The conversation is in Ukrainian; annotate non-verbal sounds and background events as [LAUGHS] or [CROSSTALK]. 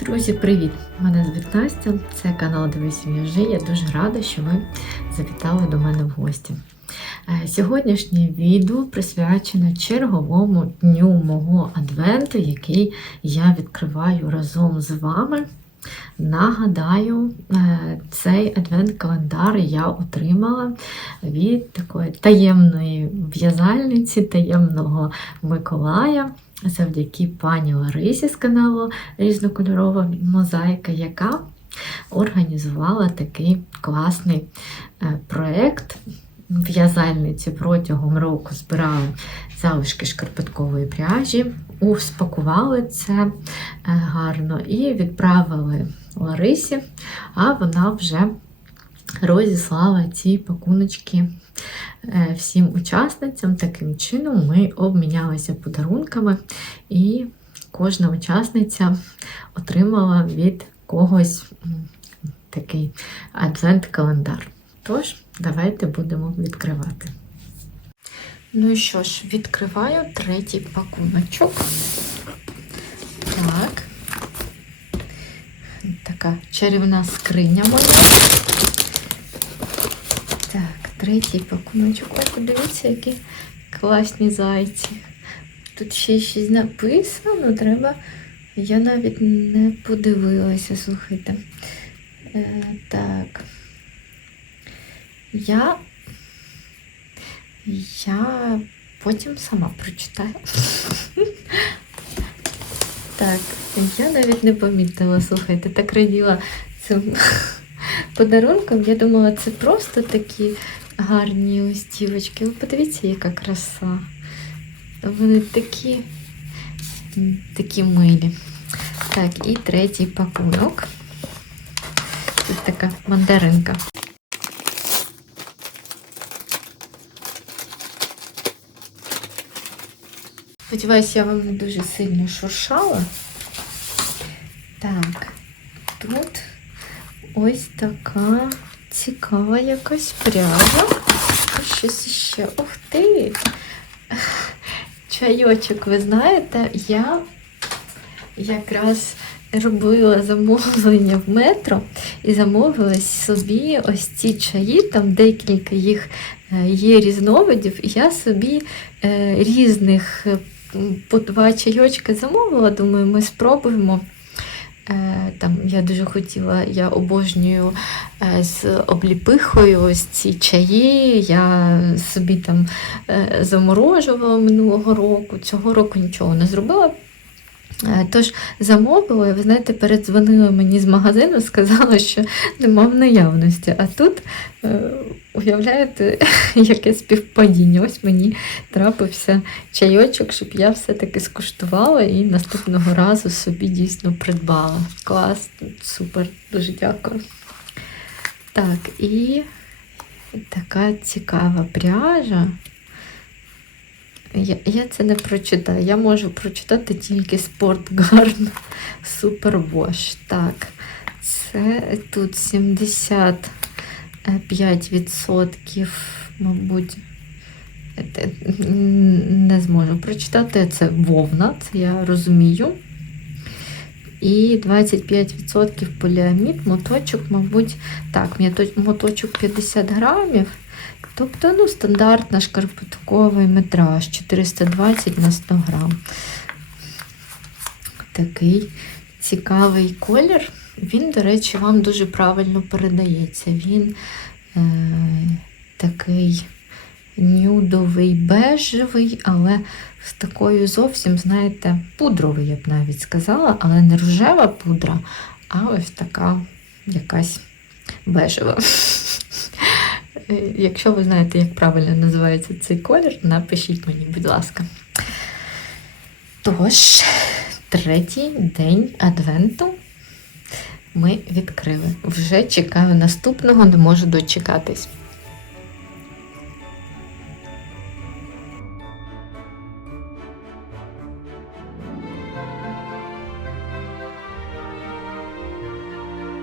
Друзі, привіт! Мене звуть Настя, це канал Дивись В'яжи. Я дуже рада, що ви завітали до мене в гості. Е, Сьогоднішнє відео присвячено черговому дню мого адвенту, який я відкриваю разом з вами. Нагадаю, е, цей адвент-календар я отримала від такої таємної в'язальниці, таємного Миколая завдяки пані Ларисі з каналу Різнокольорова мозаїка, яка організувала такий класний е, проєкт. В'язальниці протягом року збирали залишки шкарпеткової пряжі, успакували це е, гарно і відправили Ларисі, а вона вже розіслала ці пакуночки всім учасницям. Таким чином ми обмінялися подарунками, і кожна учасниця отримала від когось такий адвент-календар. Тож, давайте будемо відкривати. Ну і що ж, відкриваю третій пакуночок. Так. Така чарівна скриня моя. Третій пакуночок. Ой, подивіться, які класні зайці. Тут ще щось написано, треба. Я навіть не подивилася, слухайте. Е, так. Я. Я потім сама прочитаю. Так, я навіть не помітила, слухайте, так раділа цим [LAUGHS] подарунком. Я думала, це просто такі гарні листівочки. Ви подивіться, яка краса. Вони такі, такі милі. Так, і третій пакунок. Тут така мандаринка. Сподіваюсь, я вам не дуже сильно шуршала. Так, тут ось така цікава якась пряжа. Щось ще. Ух ти! Чайочок, ви знаєте, я якраз робила замовлення в метро і замовила собі ось ці чаї, там декілька їх е, є різновидів, і я собі е, різних по два чайочки замовила. Думаю, ми спробуємо. Е, Там я дуже хотіла, я обожнюю е, з обліпихою ось ці чаї. Я собі там е, заморожувала минулого року. Цього року нічого не зробила. Е, Тож замовила, і ви знаєте, передзвонили мені з магазину, сказала, що нема в наявності. А тут, е, уявляєте, [LAUGHS] яке співпадіння. Ось мені трапився чайочок, щоб я все-таки скуштувала і наступного разу собі дійсно придбала. Клас, супер, дуже дякую. Так, і така цікава пряжа. Я, я це не прочитаю. Я можу прочитати тільки Спортгарн [LAUGHS] Супервош. Так, це тут 75%, мабуть, не зможу прочитати. Це вовна, це я розумію. І 25% поліамід, моточок, мабуть, так, моточок 50 грамів. Тобто, ну, стандартна шкарпетковий метраж 420 на 100 грам. Такий цікавий колір. Він, до речі, вам дуже правильно передається. Він е, такий нюдовий, бежевий, але з такою зовсім, знаєте, пудровий, я б навіть сказала, але не рожева пудра, а ось така якась бежева. Е, Якщо ви знаєте, як правильно називається цей колір, напишіть мені, будь ласка. Тож, третій день адвенту ми відкрили. Вже чекаю наступного, не можу дочекатись.